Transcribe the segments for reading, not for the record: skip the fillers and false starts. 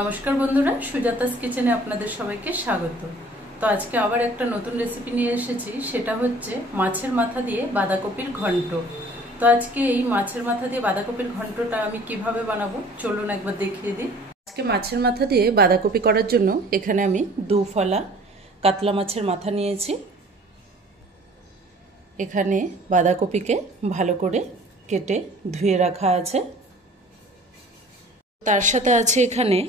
নমস্কার বন্ধুরা, সুজাতাস কিচেনে আপনাদের সবাইকে স্বাগত। তো আজকে আবার একটা নতুন রেসিপি নিয়ে এসেছি, সেটা হচ্ছে মাছের মাথা দিয়ে বাঁধাকপির ঘন্ট। তো আজকে এই মাছের মাথা দিয়ে বাঁধাকপির ঘন্টটা আমি কিভাবে বানাবো চলুন একবার দেখিয়ে দিই। আজকে মাছের মাথা দিয়ে বাঁধাকপি করার জন্য এখানে আমি 2 ফলা কাতলা মাছের মাথা নিয়েছি। এখানে বাঁধাকপিকে ভালো করে কেটে ধুয়ে রাখা আছে। তার সাথে আছে এখানে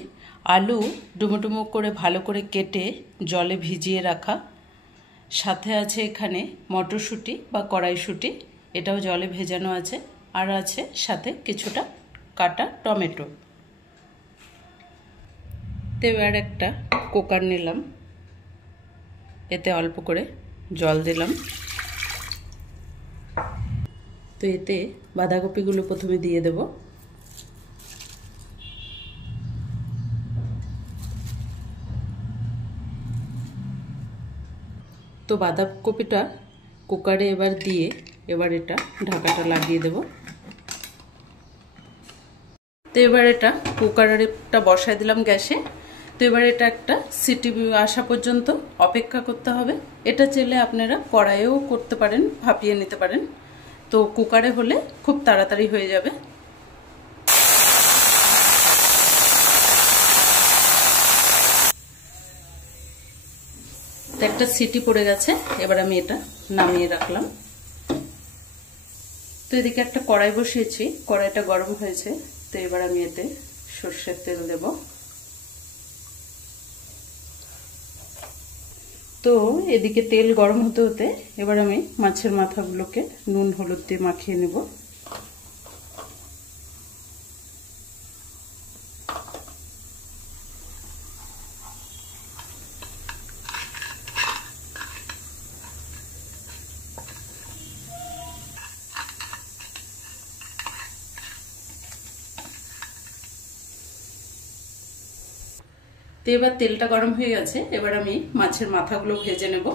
আলু ডুমো করে ভালো করে কেটে জলে ভিজিয়ে রাখা। সাথে আছে এখানে মটরশুঁটি বা কড়াইশুঁটি, এটাও জলে ভেজানো আছে। আর আছে সাথে কিছুটা কাটা টমেটো। তো এবার একটা কুকার নিলাম, এতে অল্প করে জল দিলাম। তো এতে বাঁধাকপিগুলো প্রথমে দিয়ে দেব। তো বাঁধাকপিটা কুকারে এবার দিয়ে এটা ঢাকাটা লাগিয়ে দেব। তো এবার এটা কুকারটা বসায় দিলাম গ্যাসে। তো এবার এটা একটা সিটি আসা পর্যন্ত অপেক্ষা করতে হবে। এটা চাইলে আপনারা কড়াইয়েও করতে পারেন, ভাপিয়ে নিতে পারেন। তো কুকারে হলে খুব তাড়াতাড়ি হয়ে যাবে। একটা সিটি পড়ে গেছে, এবার আমি এটা নামিয়ে রাখলাম। তো এদিকে একটা কড়াই বসিয়েছি, কড়াইটা গরম হয়েছে। তো এবার আমি এতে সর্ষের তেল দেব। তো এদিকে তেল গরম হতে হতে এবার আমি মাছের মাথাগুলোকে নুন হলুদ দিয়ে মাখিয়ে নেব। তো এবার তেলটা গরম হয়ে গেছে, এবার আমি মাছের মাথাগুলো ভেজে নেব।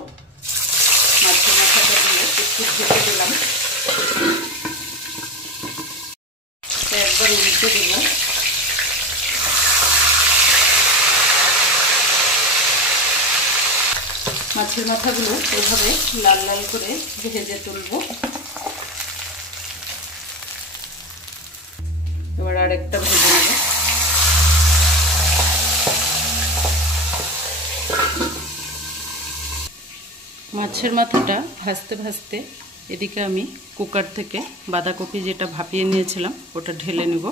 মাছের মাথাটা দিয়ে একটু ভেজে দিলাম, একবার উল্টে দিলাম। মাছের মাথাগুলো এভাবে লাল লাল করে ভেজে তুলব। এবার আরেকটা ভেজে নেব। মাছের মাথাটা ভাজতে ভাজতে এদিকে আমি কুকার থেকে বাঁধাকপি যেটা ভাপিয়ে নিয়েছিলাম ওটা ঢেলে নেব।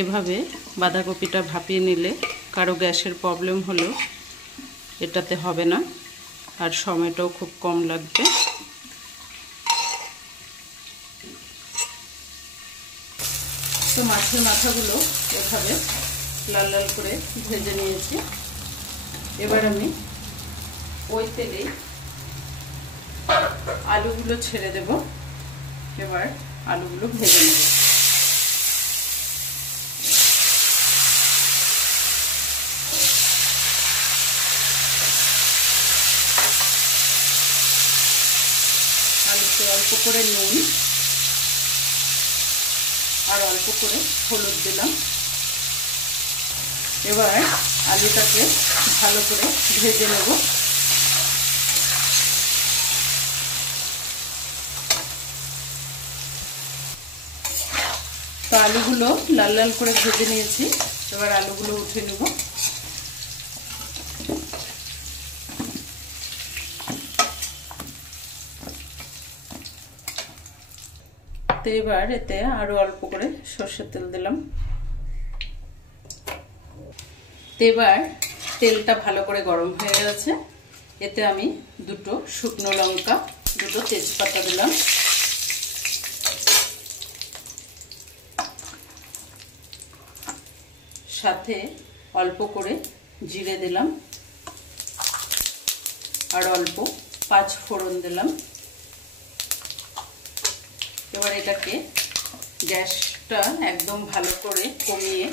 এভাবে বাঁধাকপিটা ভাপিয়ে নিলে কারো গ্যাসের প্রবলেম হলেও এটাতে হবে না, আর সময়টাও খুব কম লাগবে। তো মাছের মাথাগুলো এভাবে লাল লাল করে ভেজে নিয়েছি। এবার আমি ওই তেলে আলুগুলো ছেড়ে দেব। এবার আলুগুলো ভেজে নেব। আলুতে অল্প করে নুন আর অল্প করে হলুদ দিলাম। এবার আলুটাকে ভালো করে ভেজে নেব। তো আলুগুলো লাল লাল করে ভেজে নিয়েছি, এবার আলুগুলো উঠে নেব। তো এবার এতে আরো অল্প করে সরষের তেল দিলাম। তো এবার তেলটা ভালো করে গরম হয়ে গেছে, এতে আমি 2 শুকনো লঙ্কা 2 তেজপাতা দিলাম। সাথে অল্প করে জিরে দিলাম আর অল্প 5 ফোড়ন দিলাম। এবার এটাকে গ্যাসটা একদম ভালো করে কমিয়ে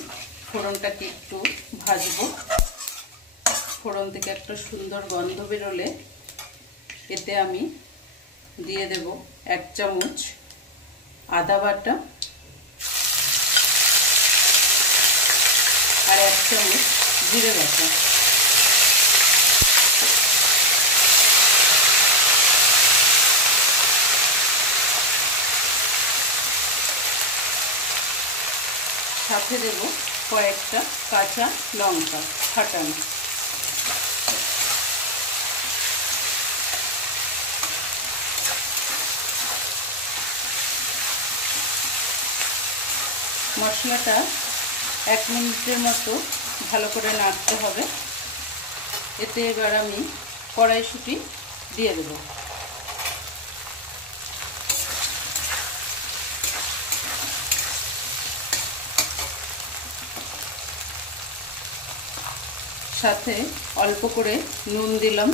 ফোড়নটাকে একটু ভাজবো। ফোড়ন থেকে একটা সুন্দর গন্ধ বেরোলে এতে আমি দিয়ে দেব 1 চামচ আদা বাটা আর 1 চামচ জিরে বাটা, সাথে দেব কয়েকটা কাঁচা লঙ্কা ফাটানো। মশলাটা 1 মিনিটের মতো ভালো করে নাড়তে হবে। এতে এবার আমি কড়াইশুঁটি দিয়ে দেব। সাথে অল্প করে নুন দিলাম,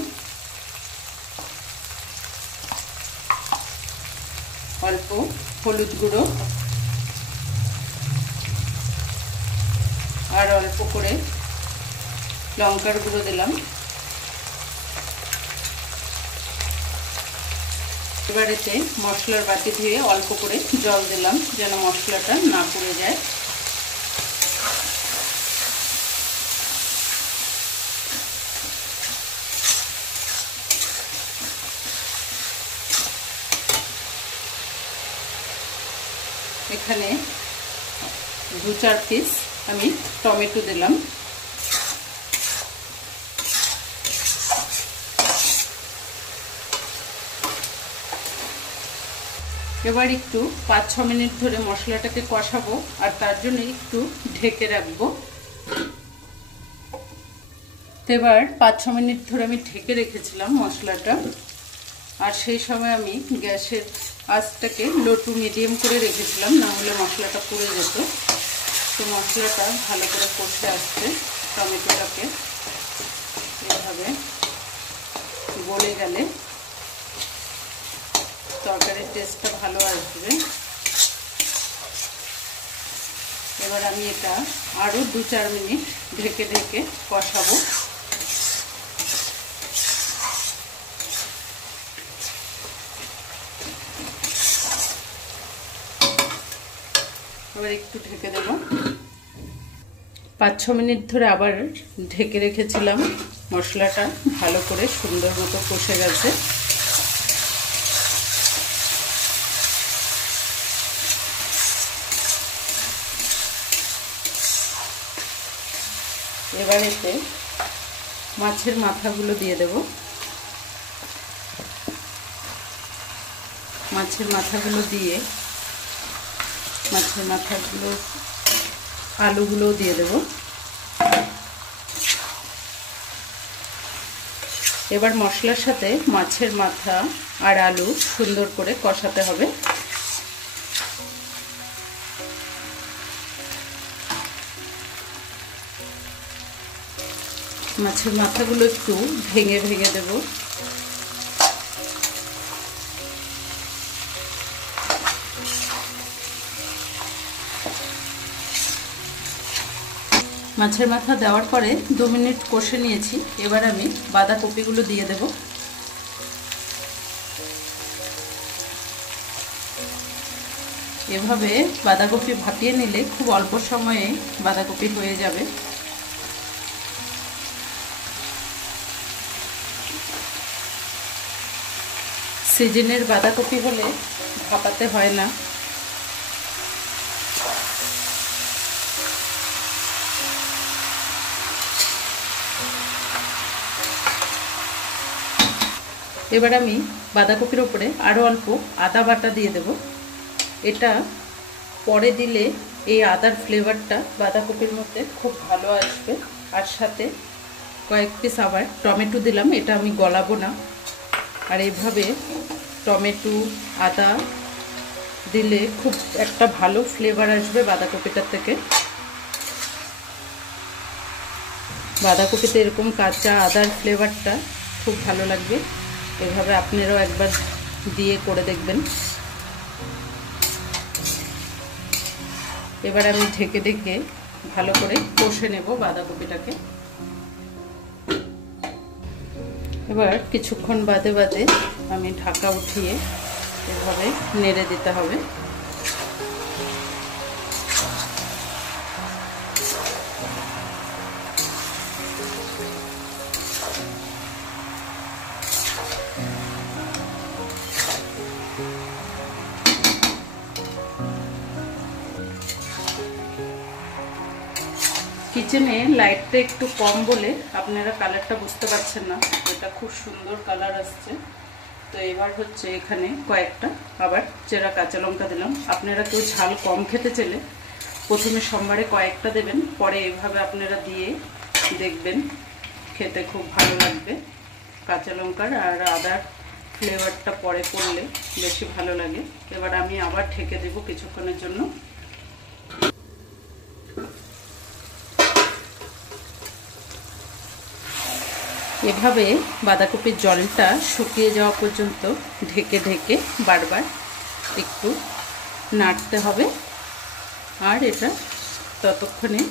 অল্প হলুদ গুঁড়ো আর অল্প করে লঙ্কার গুঁড়ো দিলাম। এবার এতে মশলার বাটি ধুয়ে অল্প করে জল দিলাম যেন মশলাটা না পুড়ে যায়। এখানে 2-4 পিস আমি টমেটো দিলাম। এবার একটু 5-6 মিনিট ধরে মশলাটাকে কষাবো, আর তার জন্য একটু ঢেকে রাখবো। এবার 5-6 মিনিট ধরে আমি ঢেকে রেখেছিলাম মশলাটা, আর সেই সময় আমি গ্যাসের আঁচটাকে লো টু মিডিয়াম করে রেখেছিলাম, না হলে মশলাটা পুড়ে যেত। তো মশলাটা ভালো করে কষে আসছে, টমেটোটাকে এভাবে গলে গেলে তরকারির টেস্টটা ভালো আসবে। এবার আমি এটা আরও 2-4 মিনিট ঢেকে ঢেকে কষাবো। এবার একটু ঢেকে দেব। 5-6 মিনিট ধরে আবার ঢেকে রেখেছিলাম, মশলাটা ভালো করে সুন্দর মতো কষে গেছে। এবার এতে মাছের মাথাগুলো দিয়ে দেব। মাছের মাথাগুলো দিয়ে মাছের মাথাগুলো আলুগুলোও দিয়ে দেব। এবার মশলার সাথে মাছের মাথা আর আলু সুন্দর করে কষাতে হবে। মাছের মাথাগুলো একটু ভেঙে ভেঙে দেব। মাছের মাথা দেওয়ার পরে 2 মিনিট কষে নিয়েছি। এবার আমি বাঁধাকপিগুলো দিয়ে দেব। এভাবে বাঁধাকপি ভাপিয়ে নিলে খুব অল্প সময়ে বাঁধাকপি হয়ে যাবে। সিজনের বাঁধাকপি হলে ভাপাতে হয় না। এবার আমি বাঁধাকপির উপরে আরও অল্প আদা বাটা দিয়ে দেব। এটা পরে দিলে এই আদার ফ্লেভারটা বাঁধাকপির মধ্যে খুব ভালো আসবে। আর সাথে কয়েক পিস আবার টমেটো দিলাম, এটা আমি গলাবো না। আর এইভাবে টমেটো আদা দিলে খুব একটা ভালো ফ্লেভার আসবে বাঁধাকপিটার থেকে। বাঁধাকপিতে এরকম কাঁচা আদার ফ্লেভারটা খুব ভালো লাগবে। এভাবে আপনারাও একবার দিয়ে করে দেখবেন। এবার আমি ঢেকে ঢেকে ভালো করে কষে নেব বাঁধাকপিটাকে। এবার কিছুক্ষণ বাদে বাদে আমি ঢাকা উঠিয়ে এভাবে নেড়ে দিতে হবে। কিচেনে লাইটটা একটু কম বলে আপনারা কালারটা বুঝতে পারছেন না। এটা খুব সুন্দর কালার আসছে। তো এবার হচ্ছে এখানে কয়েকটা আবার চেরা কাঁচা লঙ্কা দিলাম। আপনারা কেউ ঝাল কম খেতে চাইলে প্রথমে সোমবারে কয়েকটা দেবেন, পরে এভাবে আপনারা দিয়ে দেখবেন, খেতে খুব ভালো লাগবে। কাঁচা লঙ্কার আর আদার ফ্লেভারটা পরে করলে বেশি ভালো লাগে। এবার আমি আবার ঢেকে দেব কিছুক্ষণের জন্য। এভাবে বাঁধাকপির জলটা শুকিয়ে যাওয়া পর্যন্ত ঢেকে ঢেকে বারবার একটু নাড়তে হবে। আর এটা ততক্ষণে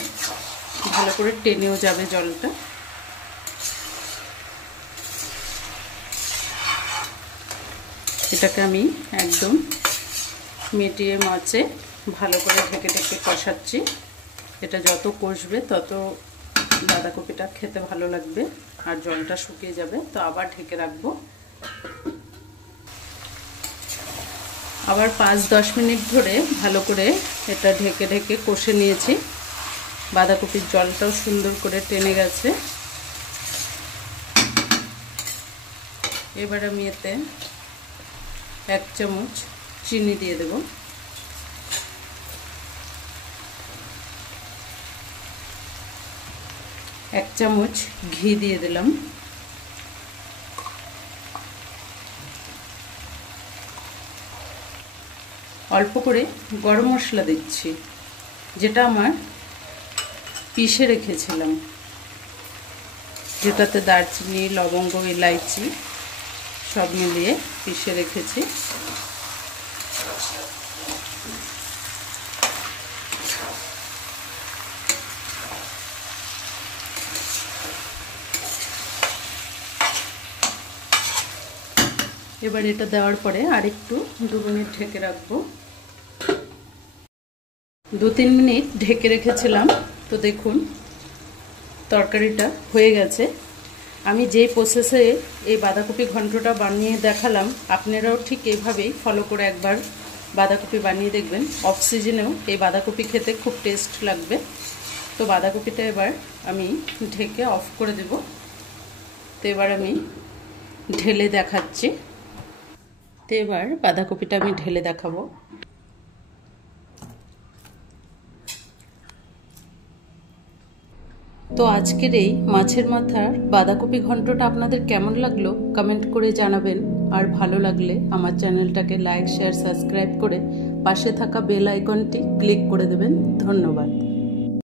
ভালো করে টেনেও যাবে জলটা। এটাকে আমি একদম মিডিয়াম আঁচে ভালো করে ঢেকে ঢেকে কষাচ্ছি। এটা যত কষবে তত বাঁধাকপিটা খেতে ভালো লাগবে আর জলটা শুকিয়ে যাবে। তো আবার ঢেকে রাখবো। আবার 5-10 মিনিট ধরে ভালো করে এটা ঢেকে ঢেকে কষে নিয়েছি। বাঁধাকপির জলটাও সুন্দর করে টেনে গেছে। এবার আমি এতে 1 চামচ চিনি দিয়ে দেব। এক চামচ ঘি দিয়ে দিলাম। অল্প করে গরম মশলা দিচ্ছি, যেটা আমার পিষে রেখেছিলাম, যেটাতে দারচিনি, লবঙ্গ, ইলাইচি সব মিলিয়ে পিষে রেখেছি। এবার এটা দেওয়ার পরে আরেকটু 2 মিনিট ঢেকে রাখবো। 2-3 মিনিট ঢেকে রেখেছিলাম। তো দেখুন তরকারিটা হয়ে গেছে। আমি যে প্রসেসে এই বাঁধাকপি ঘন্টটা বানিয়ে দেখালাম, আপনারাও ঠিক এইভাবেই ফলো করে একবার বাঁধাকপি বানিয়ে দেখবেন। অফ সিজনেও এই বাঁধাকপি খেতে খুব টেস্ট লাগবে। তো বাঁধাকপিটা এবার আমি ঢেকে অফ করে দেব। তো এবার আমি ঢেলে দেখাচ্ছি। তো এবার বাঁধাকপিটা আমি ঢেলে দেখাবো। তো আজকের এই মাছের মাথার বাঁধাকপি ঘন্টটা আপনাদের কেমন লাগলো কমেন্ট করে জানাবেন। আর ভালো লাগলে আমার চ্যানেলটাকে লাইক, শেয়ার, সাবস্ক্রাইব করে পাশে থাকা বেল আইকনটি ক্লিক করে দেবেন। ধন্যবাদ।